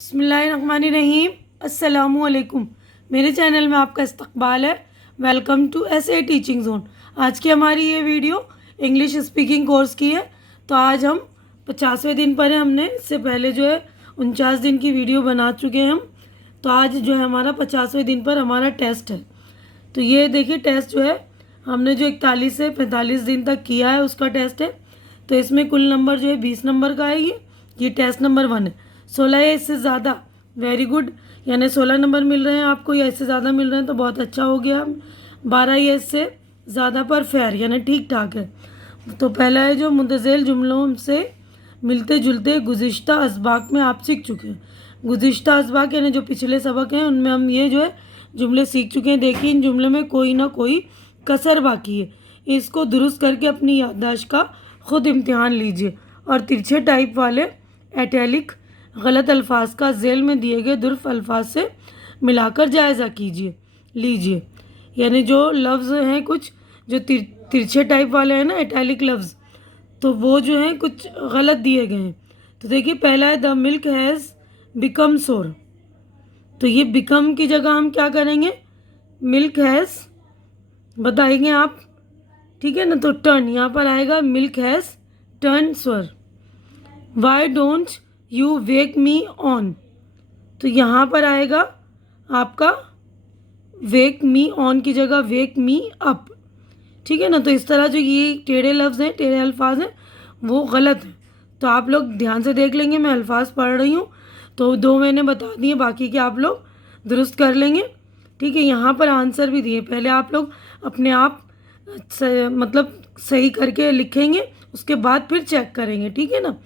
बिस्मिल्लाहिर्रहमानिर्रहीम। अस्सलामुअलैकुम। मेरे चैनल में आपका इस्तकबाल है। Welcome to SA teaching zone. आज की हमारी ये वीडियो इंग्लिश स्पीकिंग कोर्स की है। तो आज हम 50वें दिन पर हैं। हमने इससे पहले जो है 49 दिन की वीडियो बना चुके हैं हम। तो आज जो है हमारा 50वें दिन पर हमारा टेस्ट है। तो ये देखिए टेस्ट जो है हमने जो 41 से 45 दिन तक किया है उसका टेस्ट है। तो इसमें कुल नंबर जो है 20 नंबर का है। ये टेस्ट नंबर 1 है। 16 या इससे ज़्यादा वेरी गुड, यानी 16 नंबर मिल रहे हैं आपको या इससे ज़्यादा मिल रहे हैं तो बहुत अच्छा हो गया। 12 या इससे ज़्यादा पर फेयर यानी ठीक ठाक है। तो पहला है जो मुतज़िल जुमलों से मिलते जुलते गुज़िश्ता असबाक में आप सीख चुके हैं। गुज़िश्ता असबाक यानी जो पिछले सबक हैं उनमें हम ये जो है जुमले सीख चुके हैं। देखिए इन जुमले में कोई ना कोई कसर बाकी है, इसको दुरुस्त करके अपनी याददाश्त का खुद इम्तिहान लीजिए और तिरछे टाइप वाले एटैलिक गलत अल्फाज का झेल में दिए गए दुर्फ अल्फाज से मिलाकर जायज़ा लीजिए। यानी जो लफ्ज़ हैं कुछ जो तिरछे टाइप वाले हैं ना एटैलिक लफ्ज़, तो वो जो हैं कुछ गलत दिए गए हैं। तो देखिए पहला है द मिल्क हैज़ बिकम सोर। तो ये बिकम की जगह हम क्या करेंगे, मिल्क हैज़ बताएंगे आप, ठीक है ना। तो टर्न यहाँ पर आएगा मिल्क हैज़ टर्न स्वर। Y don't you wake me on, तो यहाँ पर आएगा आपका वेक मी ऑन की जगह वेक मी अप, ठीक है ना। तो इस तरह जो ये टेढ़े लफ्ज़ हैं, टेढ़े अल्फाज हैं, वो गलत हैं। तो आप लोग ध्यान से देख लेंगे, मैं अल्फाज पढ़ रही हूँ तो 2 मैंने बता दिए, बाकी के आप लोग दुरुस्त कर लेंगे, ठीक है। यहाँ पर आंसर भी दिए, पहले आप लोग अपने आप मतलब सही करके लिखेंगे, उसके बाद फिर चेक करेंगे, ठीक है ना।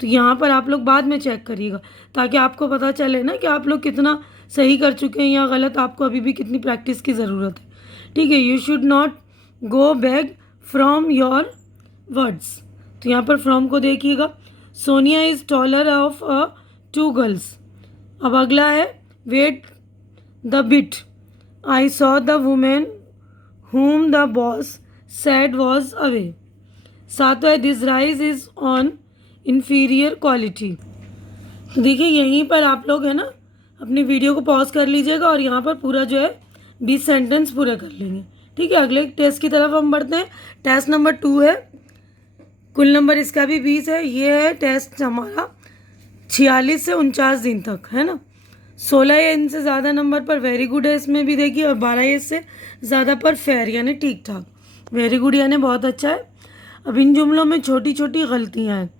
तो यहाँ पर आप लोग बाद में चेक करिएगा ताकि आपको पता चले ना कि आप लोग कितना सही कर चुके हैं या गलत, आपको अभी भी कितनी प्रैक्टिस की ज़रूरत है, ठीक है। You should not go back from your words. तो यहाँ पर फ्रॉम को देखिएगा। Sonia is taller of two girls. अब अगला है wait the bit, I saw the women whom the boss said was away। सातवां है this rice is on inferior quality. तो देखिए यहीं पर आप लोग है ना अपनी वीडियो को पॉज कर लीजिएगा और यहाँ पर पूरा जो है 20 सेंटेंस पूरे कर लेंगे, ठीक है। अगले टेस्ट की तरफ हम बढ़ते हैं। टेस्ट नंबर 2 है, कुल नंबर इसका भी 20 है। ये है टेस्ट हमारा 46 से 49 दिन तक, है ना। 16 या इनसे ज़्यादा नंबर पर वेरी गुड है इसमें भी देखिए, और 12 या इससे ज़्यादा पर फेयर यानी ठीक ठाक। वेरी गुड यानी बहुत अच्छा है। अब इन जुमलों में छोटी छोटी गलतियाँ हैं।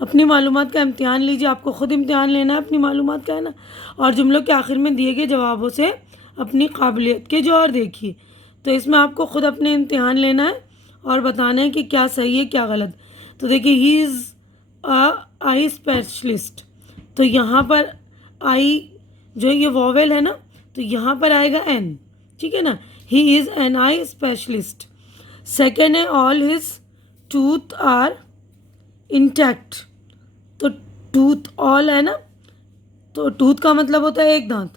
अपनी मालूमात का इम्तिहान लीजिए, आपको ख़ुद इम्तिहान लेना है अपनी मालूमात का, है ना। और जुमलों के आखिर में दिए गए जवाबों से अपनी काबिलियत के जौहर देखिए। तो इसमें आपको ख़ुद अपने इम्तिहान लेना है और बताना है कि क्या सही है क्या गलत। तो देखिए ही इज़ आई स्पेशलिस्ट। तो यहाँ पर आई जो ये वॉवेल है ना, तो यहाँ पर आएगा एन, ठीक है ना। He is an eye specialist. Second है all his tooth are intact. तो टूथ ऑल है ना, तो टूथ का मतलब होता है एक दांत,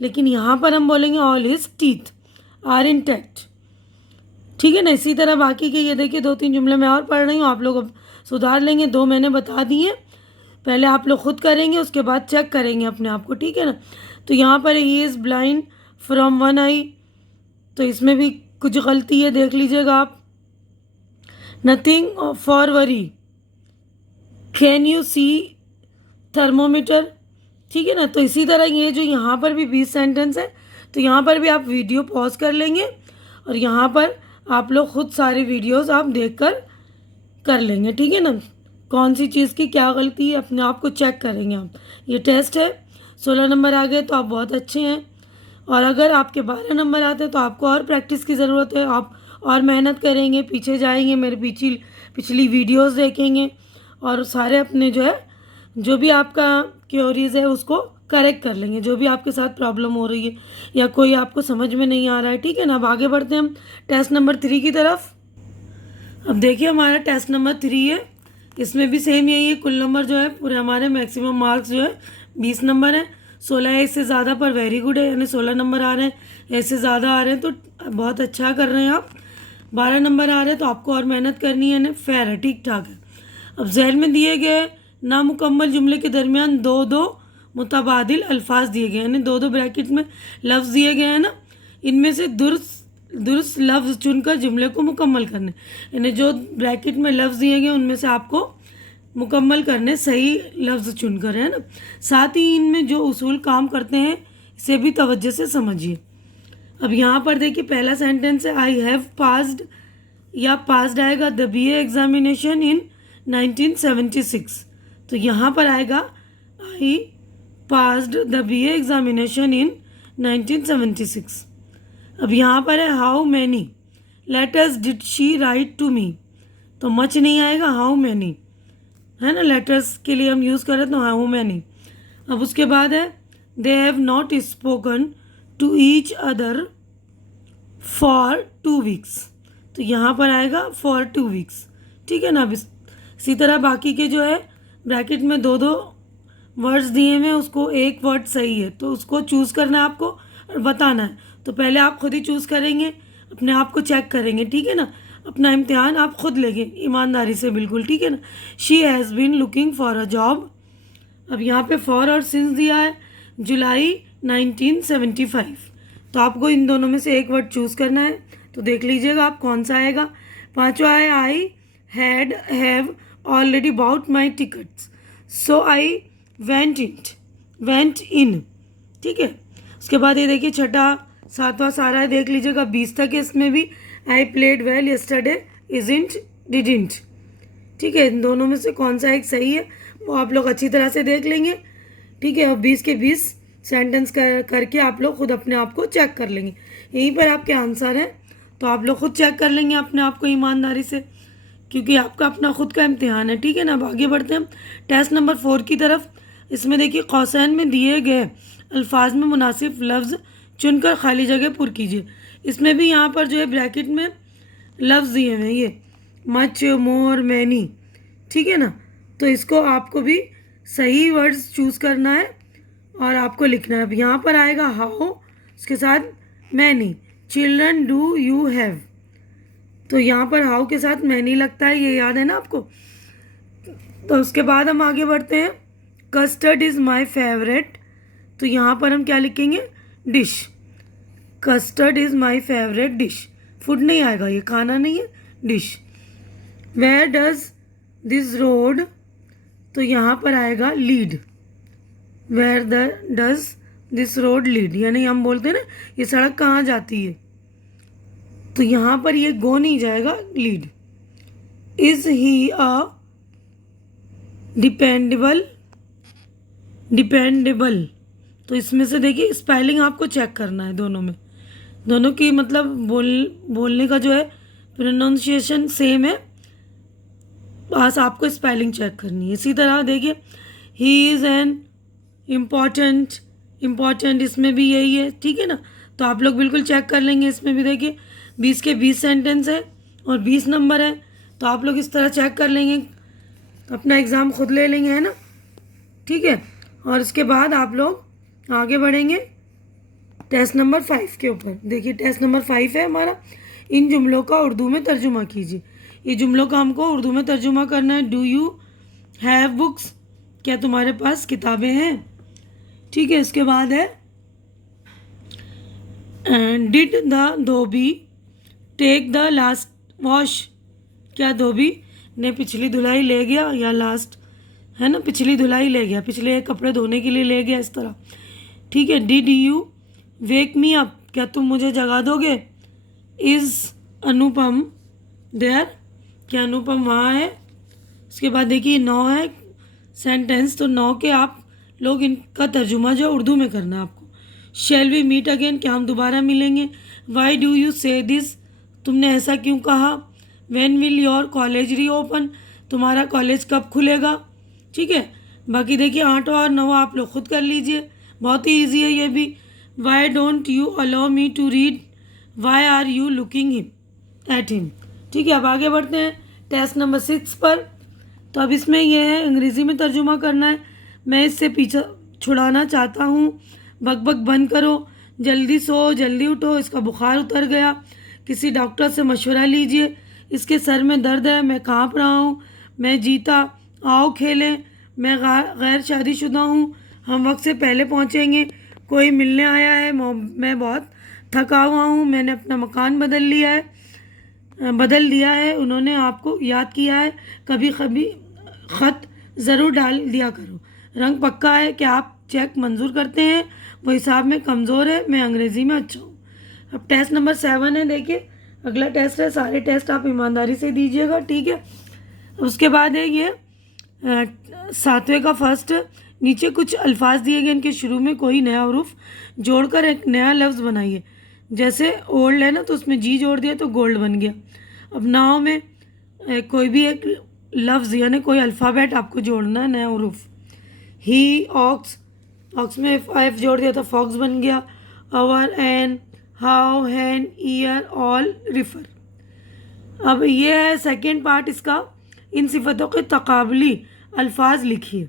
लेकिन यहाँ पर हम बोलेंगे all his teeth are intact, ठीक है ना। इसी तरह बाकी के ये देखिए 2-3 जुमले मैं और पढ़ रही हूँ, आप लोग अब सुधार लेंगे। 2 मैंने बता दिए, पहले आप लोग खुद करेंगे उसके बाद चेक करेंगे अपने आप को, ठीक है ना। तो यहाँ पर he is blind from one eye, तो इसमें भी कुछ गलती है, देख लीजिएगा आप। Nothing for worry, can you see thermometer, ठीक है ना। तो इसी तरह ये जो यहाँ पर भी 20 सेंटेंस है, तो यहाँ पर भी आप वीडियो पॉज कर लेंगे और यहाँ पर आप लोग खुद सारी वीडियोस आप देखकर कर लेंगे, ठीक है ना। कौन सी चीज़ की क्या गलती है अपने आप को चेक करेंगे आप। ये टेस्ट है, 16 नंबर आ गए तो आप बहुत अच्छे हैं, और अगर आपके 12 नंबर आते हैं तो आपको और प्रैक्टिस की ज़रूरत है। आप और मेहनत करेंगे, पीछे जाएंगे, मेरे पिछली वीडियोस देखेंगे और सारे अपने जो है जो भी आपका क्योरीज है उसको करेक्ट कर लेंगे, जो भी आपके साथ प्रॉब्लम हो रही है या कोई आपको समझ में नहीं आ रहा है, ठीक है ना। अब आगे बढ़ते हैं हम टेस्ट नंबर 3 की तरफ। अब देखिए हमारा टेस्ट नंबर 3 है, इसमें भी सेम यही है। कुल नंबर जो है पूरे हमारे मैक्सिमम मार्क्स जो है 20 नंबर है। 16 है इससे ज़्यादा पर वेरी गुड है, यानी 16 नंबर आ रहे हैं, इससे ज़्यादा आ रहे हैं तो बहुत अच्छा कर रहे हैं आप। 12 नंबर आ रहे हैं तो आपको और मेहनत करनी है ना, फेयर है, ठीक ठाक है। अब जहर में दिए गए नामुकम्मल जुमले के दरमियान 2-2 मुतबादिल अल्फाज दिए गए हैं, यानी दो दो ब्रैकेट में लफ्ज़ दिए गए हैं ना, इनमें से दुरुस्त लफ्ज़ चुनकर जुमले को मुकम्मल करने, यानी जो ब्रैकेट में लफ्ज़ दिए गए उनमें से आपको मुकम्मल करने, सही लफ्ज़ चुनकर, है ना। साथ ही इनमें जो उसूल काम करते हैं इसे भी तवज्जो से समझिए। अब यहाँ पर देखिए पहला सेंटेंस है आई हैव पास्ड, या पास्ड आएगा द BA एग्जामिनेशन इन 1976, तो यहाँ पर आएगा I passed the BA examination in 1976। अब यहाँ पर है how many letters did she write to me, तो मच नहीं आएगा, हाउ मैनी, है ना, लेटर्स के लिए हम यूज़ करें तो हाउ मैनी। अब उसके बाद है they have not spoken to each other for 2 weeks, तो यहाँ पर आएगा फॉर 2 वीक्स, ठीक है ना। अब इसी तरह बाकी के जो है ब्रैकेट में दो दो वर्ड्स दिए हुए हैं, उसको एक वर्ड सही है तो उसको चूज़ करना है आपको और बताना है। तो पहले आप खुद ही चूज़ करेंगे, अपने आप को चेक करेंगे, ठीक है ना, अपना इम्तिहान आप खुद लेंगे ईमानदारी से, बिल्कुल, ठीक है ना। She has been looking for a job, अब यहाँ पे फॉर और सिंस दिया है, जुलाई 1975, तो आपको इन दोनों में से एक वर्ड चूज़ करना है, तो देख लीजिएगा आप कौन सा आएगा। पांचवा है I have already bought my tickets so I went in, ठीक है। उसके बाद ये देखिए छठा सातवां सारा है, देख लीजिएगा 20 तक है, इसमें भी I played well yesterday isn't didn't, ठीक है। इन दोनों में से कौन सा एक सही है वो आप लोग अच्छी तरह से देख लेंगे, ठीक है। और 20 के 20 सेंटेंस करके आप लोग खुद अपने आप को चेक कर लेंगे, यहीं पर आपके आंसर हैं, तो आप लोग खुद चेक कर लेंगे अपने आप को ईमानदारी से, क्योंकि आपका अपना खुद का इम्तिहान है, ठीक है ना। अब आगे बढ़ते हैं टेस्ट नंबर 4 की तरफ। इसमें देखिए कौसैन में दिए गए अल्फाज में मुनासिब लफ्ज़ चुनकर खाली जगह पुर कीजिए। इसमें भी यहाँ पर जो है ब्रैकेट में लफ्ज़ दिए हुए हैं, ये मच, मोर, मैनी, ठीक है ना। तो इसको आपको भी सही वर्ड्स चूज़ करना है और आपको लिखना है। अब यहाँ पर आएगा हाउ, उसके साथ many, children do you have, तो यहाँ पर हाउ के साथ मैनी लगता है, ये याद है ना आपको। तो उसके बाद हम आगे बढ़ते हैं, कस्टर्ड इज़ माई फेवरेट, तो यहाँ पर हम क्या लिखेंगे, dish, custard is my favourite dish, food नहीं आएगा, ये खाना नहीं है, dish. Where does this road, तो यहाँ पर आएगा lead, where does this road lead, यानी हम बोलते हैं ना ये सड़क कहाँ जाती है, तो यहाँ पर ये गो नहीं जाएगा, lead. Is he a dependable, तो इसमें से देखिए स्पेलिंग आपको चेक करना है, दोनों की मतलब बोलने का जो है प्रोनाउंसिएशन सेम है, बस आपको स्पेलिंग चेक करनी है। इसी तरह देखिए ही इज़ एन इम्पॉर्टेंट, इसमें भी यही है, ठीक है ना। तो आप लोग बिल्कुल चेक कर लेंगे, इसमें भी देखिए 20 के 20 सेंटेंस है और 20 नंबर है, तो आप लोग इस तरह चेक कर लेंगे, तो अपना एग्ज़ाम खुद ले लेंगे, है ना, ठीक है। और इसके बाद आप लोग आगे बढ़ेंगे टेस्ट नंबर 5 के ऊपर। देखिए टेस्ट नंबर 5 है हमारा, इन जुमलों का उर्दू में तर्जुमा कीजिए। ये जुमलों का हमको उर्दू में तर्जुमा करना है। डू यू हैव बुक्स, क्या तुम्हारे पास किताबें हैं, ठीक है। इसके बाद है did the dhobi take the last wash, क्या धोबी ने पिछली धुलाई ले गया, या लास्ट, है ना, पिछली धुलाई ले गया, पिछले कपड़े धोने के लिए ले गया, इस तरह, ठीक है। Did you wake me up, क्या तुम मुझे जगा दोगे। इज़ अनुपम देयर, क्या अनुपम वहाँ है। उसके बाद देखिए 9 है सेंटेंस, तो 9 के आप लोग इनका तर्जुमा जो उर्दू में करना है आपको। शैल वी मीट अगेन, क्या हम दोबारा मिलेंगे। वाई डू यू से दिस, तुमने ऐसा क्यों कहा। When will your college reopen, तुम्हारा कॉलेज कब खुलेगा, ठीक है। बाकी देखिए 8 और 9 आप लोग खुद कर लीजिए, बहुत ही ईजी है ये भी। Why don't you allow me to read, why are you looking at him, ठीक है। अब आगे बढ़ते हैं टेस्ट नंबर 6 पर। तो अब इसमें यह है अंग्रेज़ी में तर्जुमा करना है। मैं इससे पीछा छुड़ाना चाहता हूँ, बकबक बंद करो, जल्दी सो जल्दी उठो, इसका बुखार उतर गया, किसी डॉक्टर से मशवरा लीजिए, इसके सर में दर्द है, मैं काँप रहा हूँ, मैं जीता, आओ खेलें, मैं गैर शादीशुदा हूँ, हम वक्त से पहले पहुंचेंगे। कोई मिलने आया है, मैं बहुत थका हुआ हूँ, मैंने अपना मकान बदल दिया है, उन्होंने आपको याद किया है, कभी कभी ख़त ज़रूर डाल दिया करो। रंग पक्का है कि आप चेक मंजूर करते हैं। वो हिसाब में कमज़ोर है, मैं अंग्रेज़ी में अच्छा हूँ। अब टेस्ट नंबर 7 है, देखिए अगला टेस्ट है। सारे टेस्ट आप ईमानदारी से दीजिएगा, ठीक है। उसके बाद है ये 7वें का फर्स्ट। नीचे कुछ अल्फाज दिए गए, इनके शुरू में कोई नया हरूफ जोड़कर एक नया लफ्ज़ बनाइए। जैसे ओल्ड है ना, तो उसमें जी जोड़ दिया तो गोल्ड बन गया। अब नाव में कोई भी एक लफ्ज़ यानी कोई अल्फ़ाबेट आपको जोड़ना है, नया हरूफ। ही, ऑक्स, ऑक्स में एफ जोड़ दिया तो फॉक्स बन गया। Hour, an, how, hen, year, all, refer. अब ये है सेकेंड पार्ट इसका। इन सिफतों के तकाबली अल्फाज लिखिए।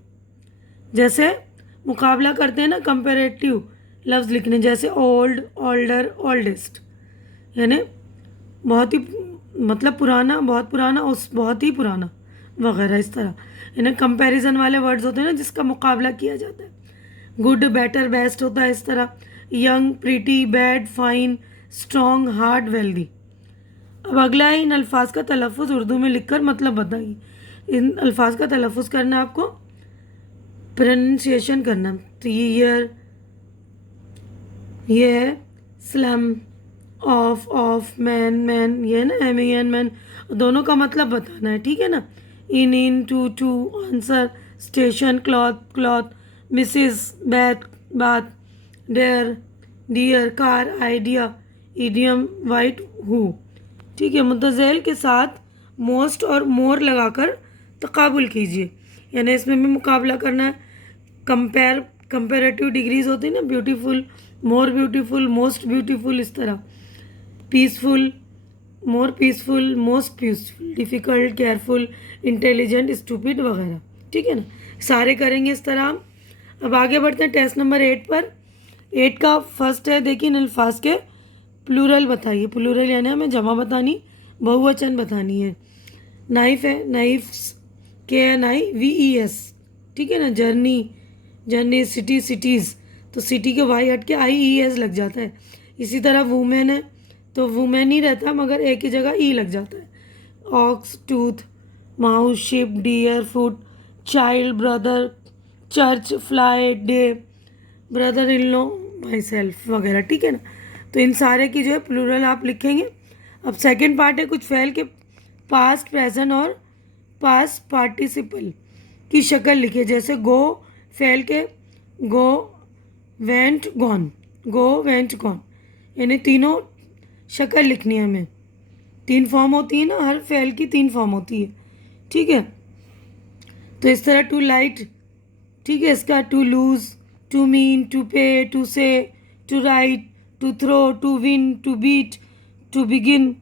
जैसे मुकाबला करते हैं ना, कंपेरेटिव लफ्ज़ लिखने, जैसे ओल्ड, ओल्डर, ओल्डेस्ट, यानी बहुत ही मतलब पुराना, बहुत पुराना, उस बहुत ही पुराना वगैरह, इस तरह यानी कंपैरिजन वाले वर्ड्स होते हैं ना जिसका मुकाबला किया जाता है। गुड, बेटर, बेस्ट होता है इस तरह। Young, pretty, bad, fine, strong, hard, wealthy. अब अगला है इन अल्फाज का तलफ़ुज़ उर्दू में लिखकर मतलब बताइए। इन अल्फाज का तलफ़ुज़ करना है आपको, प्रोनाउंसिएशन करना। तो ये है स्लम, ऑफ, मैन, ये है ना एम मैन, दोनों का मतलब बताना है, ठीक है ना। In, two, answer, station, cloth, Mrs, बात, dare, dear, car, idea, idiom, white, who, ठीक है। मुतज़ैल के साथ मोस्ट और मोर लगाकर तकाबुल कीजिए, यानी इसमें भी मुकाबला करना है। कंपेरेटिव डिग्रीज होती है ना, beautiful, more beautiful, most beautiful, इस तरह। Peaceful, more peaceful, most peaceful, difficult, careful, intelligent, stupid वगैरह, ठीक है ना। सारे करेंगे इस तरह। अब आगे बढ़ते हैं टेस्ट नंबर 8 पर। 8 का फर्स्ट है, देखिए इन अल्फाज के प्लूरल बताइए। प्लूरल यानी हमें जमा बतानी, बहुवचन बतानी है। नाइफ है, नाइफ्स, KNIVES, ठीक है ना। जर्नी, सिटीज़, तो सिटी के वाई हट के IES लग जाता है। इसी तरह वुमेन है तो वुमेन ही रहता है मगर एक ही जगह ई लग जाता है। Ox, tooth, mouse, ship, deer, foot, child, brother, church, fly, day, brother in law, myself वगैरह, ठीक है ना। तो इन सारे की जो है प्लूरल आप लिखेंगे। अब सेकंड पार्ट है, कुछ फ़ेल के पास्ट, प्रेजेंट और पास्ट पार्टिसिपल की शक्ल लिखिए। जैसे गो, फ़ेल के गो, वेंट, गॉन, यानी तीनों शक्ल लिखनी है हमें। 3 फॉर्म होती है ना, हर फ़ेल की 3 फॉर्म होती है, ठीक है। तो इस तरह टू लाइट, ठीक है, इसका to lose, to mean, to pay, to say, to write, to throw, to win, to beat, to begin,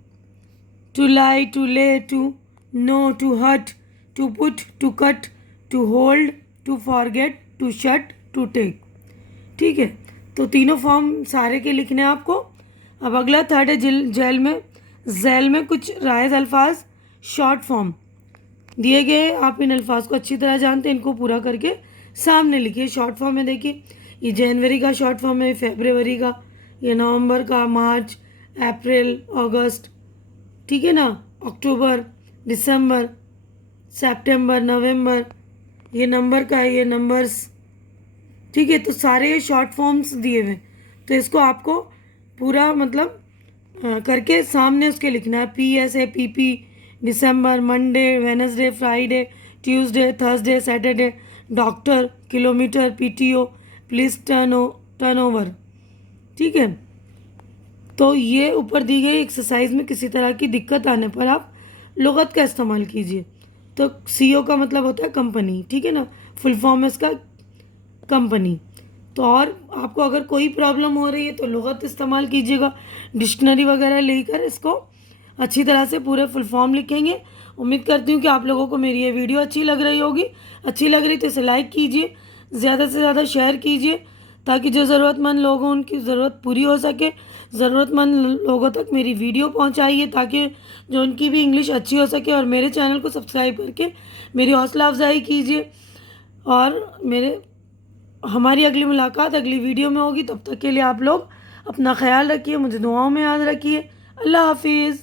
to lie, to lay, to know, to hit, to put, to cut, to hold, to forget, to shut, to take, ठीक है। तो तीनों form सारे के लिखने हैं आपको। अब अगला थर्ड है झैल में कुछ राइज अल्फाज शॉर्ट फॉर्म दिए गए। आप इन अल्फाज को अच्छी तरह जानते हैं, इनको पूरा करके सामने लिखिए। शॉर्ट फॉर्म में देखिए, ये जनवरी का शॉर्ट फॉर्म है, फरवरी का, ये नवंबर का, मार्च, अप्रैल, अगस्त, ठीक है ना, अक्टूबर, दिसंबर, सितंबर, नवंबर, ये नंबर का है, ये नंबर्स, ठीक है। तो सारे ये शॉर्ट फॉर्म्स दिए हुए, तो इसको आपको पूरा मतलब करके सामने उसके लिखना है। PSA, PP, December, Monday, Wednesday, Friday, Tuesday, Thursday, Saturday, doctor, kilometre, PTO, please turnover, ठीक है। तो ये ऊपर दी गई एक्सरसाइज में किसी तरह की दिक्कत आने पर आप लुगत का इस्तेमाल कीजिए। तो CO का मतलब होता है कंपनी, ठीक है ना, फुल फॉर्म है इसका कंपनी। तो और आपको अगर कोई प्रॉब्लम हो रही है तो लुगत इस्तेमाल कीजिएगा, डिक्शनरी वगैरह लेकर इसको अच्छी तरह से पूरे फुल फॉर्म लिखेंगे। उम्मीद करती हूँ कि आप लोगों को मेरी ये वीडियो अच्छी लग रही होगी। अच्छी लग रही तो इसे लाइक कीजिए, ज़्यादा से ज़्यादा शेयर कीजिए, ताकि जो ज़रूरतमंद लोग हों उनकी ज़रूरत पूरी हो सके। ज़रूरतमंद लोगों तक मेरी वीडियो पहुंचाइए ताकि जो उनकी भी इंग्लिश अच्छी हो सके। और मेरे चैनल को सब्सक्राइब करके मेरी हौसला अफजाई कीजिए और मेरे हमारी अगली मुलाकात अगली वीडियो में होगी। तब तक के लिए आप लोग अपना ख्याल रखिए, मुझे दुआओं में याद रखिए। अल्लाह हाफिज़।